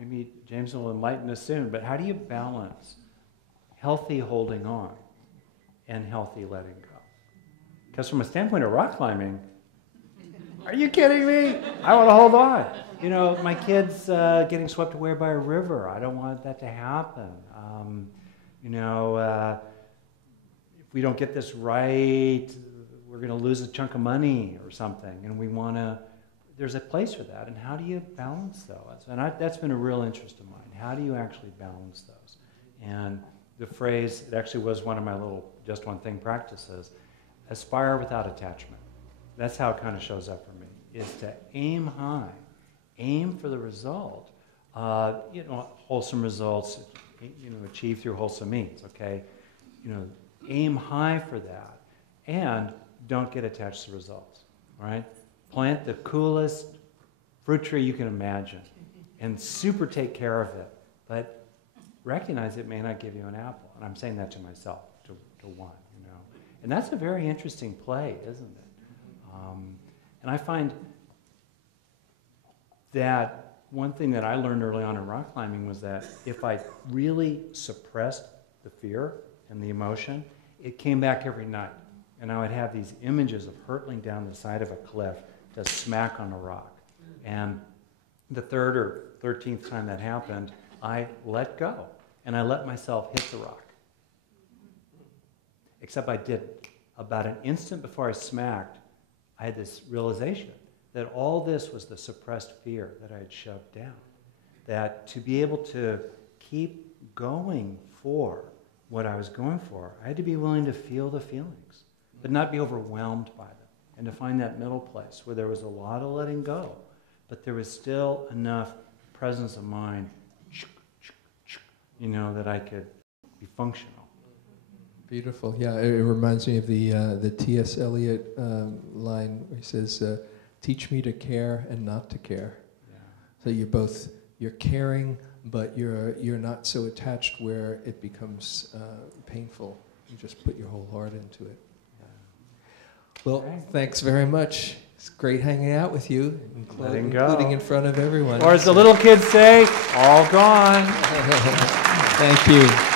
maybe James will enlighten us soon, but how do you balance healthy holding on and healthy letting go? Because from a standpoint of rock climbing, are you kidding me? I want to hold on. You know, my kid's getting swept away by a river. I don't want that to happen. If we don't get this right, we're going to lose a chunk of money or something, and we want to, there's a place for that. And how do you balance those? And that's been a real interest of mine. How do you actually balance those? And the phrase, it actually was one of my little just one thing practices, aspire without attachment. That's how it kind of shows up for me, is to aim high, aim for the result, wholesome results, achieved through wholesome means, okay? Aim high for that, and don't get attached to results, right? Plant the coolest fruit tree you can imagine, and super take care of it, but recognize it may not give you an apple. And I'm saying that to myself, to one, And that's a very interesting play, isn't it? And I find that one thing that I learned early on in rock climbing was that if I really suppressed the fear and the emotion, it came back every night. And I would have these images of hurtling down the side of a cliff to smack on a rock. And the third or 13th time that happened, I let go. And I let myself hit the rock. Except I didn't. About an instant before I smacked, I had this realization that all this was the suppressed fear that I had shoved down. That to be able to keep going for what I was going for, I had to be willing to feel the feelings, but not be overwhelmed by them. And to find that middle place where there was a lot of letting go, but there was still enough presence of mind, that I could be functional. Beautiful. Yeah, it reminds me of the T.S. Eliot line where he says, "Teach me to care and not to care." Yeah. So you're caring, but you're not so attached where it becomes painful. You just put your whole heart into it. Yeah. Well, thanks very much. It's great hanging out with you, including in front of everyone. Or as the little kids say, all gone. Thank you.